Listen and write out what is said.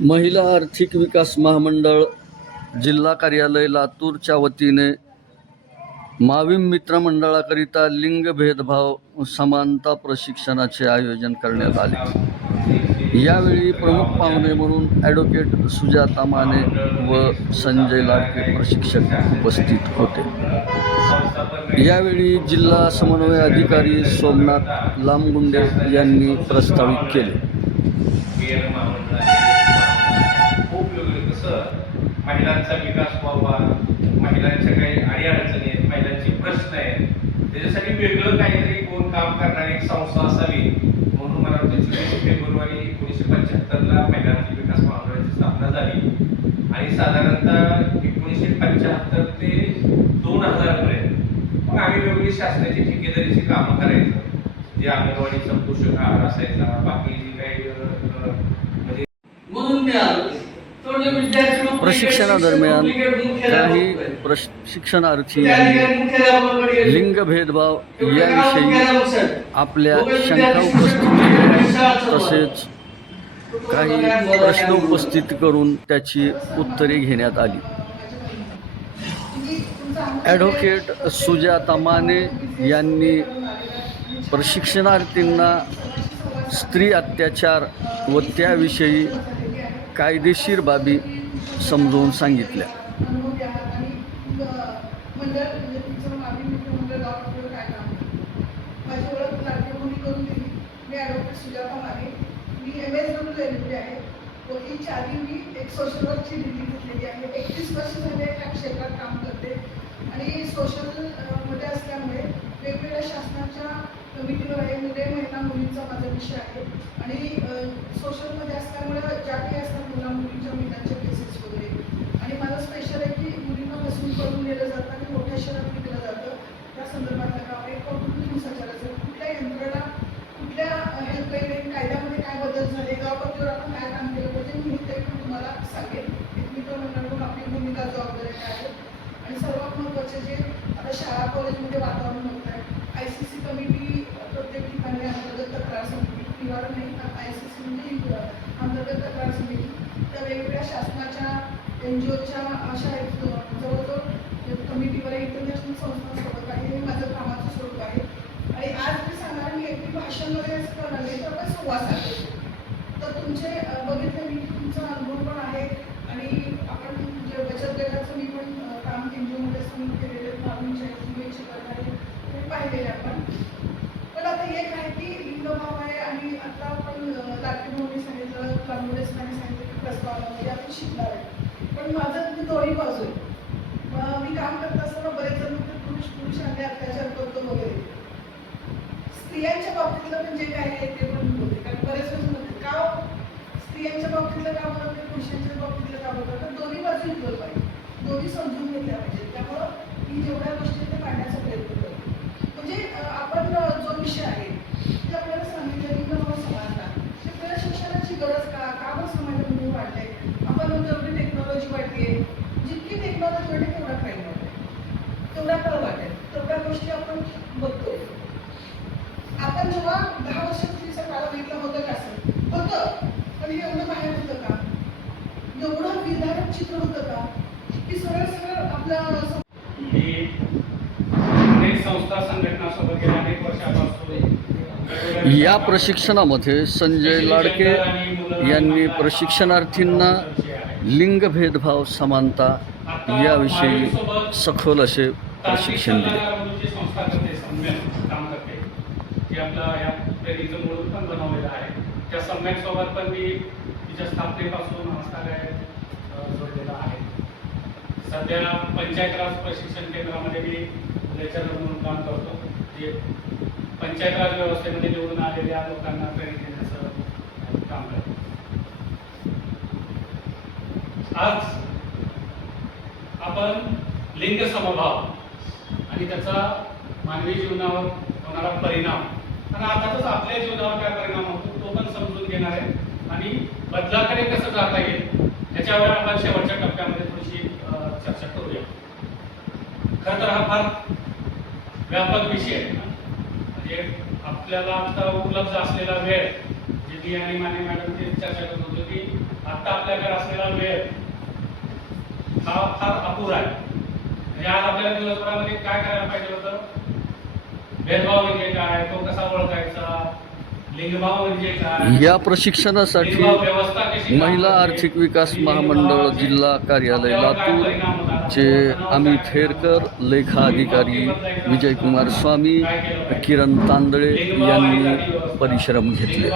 महिला आर्थिक विकास महामंडळ जिल्हा कार्यालय लातूरच्या वतीने माविम मित्र मंडळाकरिता लिंग भेदभाव समानता प्रशिक्षणाचे आयोजन करण्यात आले। यावेळी प्रमुख पाहुणे म्हणून ॲडव्होकेट सुजाता माने व संजय लाडके प्रशिक्षक उपस्थित होते। यावेळी जिल्हा समन्वय अधिकारी सोमनाथ लामगुंडे यांनी प्रस्तावित केले। महिलांचा विकास व्हावा, महिलांच्या काही अडीअडचणी आहेत, महिलांचे प्रश्न आहेत, त्याच्यासाठी वेगळं काहीतरी कोण काम करणारी एक संस्था असावी म्हणून मला वाटतं 24 फेब्रुवारी 1975 महिलांची विकास महामंडळाची स्थापना झाली आणि साधारणतः 1975 ते 2000 पर्यंत मग आम्ही वेगळी शासनाची ठेकेदारीची कामं करायचं, जे अंगणवाडीचा पोषक आहार असायचा, बाकी जी काही प्रशिक्षणादरम्यान काही प्रशिक्षणार्थी यांनी लिंग भेदभाव याविषयी आपल्या शंका उपस्थित केल्या, तसेच काही प्रश्न उपस्थित करून त्याची उत्तरे घेण्यात आली। ॲडव्होकेट सुजाता माने यांनी प्रशिक्षणार्थींना स्त्री अत्याचार व त्याविषयी कायदेशीर बाबी समजून सांगितल्या। वकीलच्या आधी मी एक सोशल वर्कची डिग्री घेतलेली आहे। 31 वर्ष झाले या क्षेत्रात काम करते आणि सोशल मध्ये असल्यामुळे वेगवेगळ्या शासनाच्या कमिटीवर आहे। महिला मुलींचा माझा विषय आहे आणि सोशलमध्ये असल्यामुळे ज्या काही असतात मुलींच्या महिलांच्या केसेस वगैरे आणि माझं स्पेशल आहे की मुलींना फसवून करून नेलं जातं आणि मोठ्या शहरात विकलं जातं। त्या संदर्भातलं काम आहे। कौटुंबिक हिंसाचाराचं कुठल्या यंत्रणा, कुठल्या हेल्पलाईन, कायद्यामध्ये काय बदल झाले, गावपातळीवर आपण काय काम केलं पाहिजे मी ते पण तुम्हाला सांगेन। एक मित्र म्हणून आपली भूमिका जबाबदारी काय आहे आणि सर्वात महत्त्वाचे जे आता शाळा कॉलेजमध्ये वातावरण होत आहे, ICC कमिटी प्रत्येक ठिकाणी अंतर्गत तक्रार समिती, निवारण नाही, ICC म्हणजे अंतर्गत तक्रार समिती, त्या वेगवेगळ्या शासनाच्या NGOच्या अशा आहेत, जवळजवळ कमिटीवर इंटरनॅशनल संस्थांसोबत आहे। हे माझं कामाचं स्वरूप आहे आणि आज मी सांगणार मी एकटी भाषण वगैरे असं करणार नाही, तर आपण संवाद साधतो। तर तुमचे बघितलं मी तुमचा अनुभव पण आहे आणि आपण जे बचत गटाचं मी पण काम NGOमध्ये समोर केलेले करणारे ते पाहिलेले आपण। पण आता एक आहे की लिंगभाव आहे आणि आता आपण लाडकी भाऊनी सांगितलं, लांबोडेसनाने सांगितलं की प्रस्तावनामध्ये आपण शिकणार आहे, पण माझं दोन्ही बाजू आहे। मी काम करत असताना बरेच जण पुरुषांनी अत्याचार करतो वगैरे, स्त्रियांच्या बाबतीतलं पण जे काय आहे ते पण बोलते, कारण बरेच वेळेस म्हणते का स्त्रियांच्या बाबतीतलं का बोलत नाही, पुरुषांच्या बाबतीतलं का बोलतात, तर दोन्ही बाजू इक्वल पाहिजे, दोन्ही समजून घेतल्या पाहिजे। त्यामुळं मी जेवढ्या गोष्टी ते काढण्याचा प्रयत्न करतो। म्हणजे आपण जो विषय आहे ते आपल्याला सांगितलं लिंगभाव समानता, आपल्याला शिक्षणाची गरज का बरं समाजामध्ये वाढते, आपण जेवढी टेक्नॉलॉजी वाढते, जितकी टेक्नॉलॉजी वाढते तेवढा क्राईम वाढते, तेवढा कळ वाढेल, तेवढ्या गोष्टी आपण बघतोय। आपण जेव्हा 10 वर्षापूर्वीचा काळ बघितला होतं का असं होतं, पण हे एवढं बाहेर होतं का, एवढं विधारक चित्र होतं का की सरळ सरळ आपलं संस्था संघटनासोबत गेल्या अनेक वर्षापासून या प्रशिक्षणामध्ये संजय लाडके यांनी प्रशिक्षणार्थींना लिंग भेदभाव समानता याविषयी सखोल असे प्रशिक्षण दिले। आपला या ट्रेनिंगचं मूळ पण बनवलेलं आहे। त्या सम्यकसोबत पण मी तिच्या स्थापनेपासून हस्तालय जोडलेला आहे। सध्या पंचायत राज प्रशिक्षण केंद्रामध्ये मी लेक्चरर म्हणून काम करतो, जे पंचायत राज व्यवस्थेमध्ये निवडून आलेल्या लोकांना ट्रेनिंग देण्याचं काम करतो। आज आपण लिंग समभाव आणि त्याचा मानवी जीवनावर होणारा परिणाम आणि अर्थातच आपल्या जीवनावर काय परिणाम होतो तो पण समजून घेणार आहे आणि बदलाकडे कसं जाता येईल याच्यावर आपण शेवटच्या टप्प्यामध्ये थोडीशी चर्चा करूया। खरं तर हा फार व्यापक विषय आहे, म्हणजे आपल्याला आता उपलब्ध असलेला वेळ जे मी आणि माने मॅडम चर्चा करत होतो की आता आत्ता आपल्याकडे असलेला वेळ हा फार अपुरा आहे. म्हणजे आज आपल्याला दिवसभरामध्ये काय करायला पाहिजे होतं? भेदभाव म्हणजे काय, तो कसा ओळखायचा, लिंगभाव म्हणजे काय, या प्रशिक्षणासाठी लिंगभाव व्यवस्था कशी महिला काम करते, आर्थिक विकास लिंगभाव महामंडळ म्हणजे जिल्हा कार्यालय आपल्यावर काय लातूर परिणाम होतात, चे आपल्यावर अमित काय हेरकर, परिणाम होतात, लेखा अधिकारी विजयकुमार स्वामी, किरण तांदळे यांनी परिश्रम घेतले.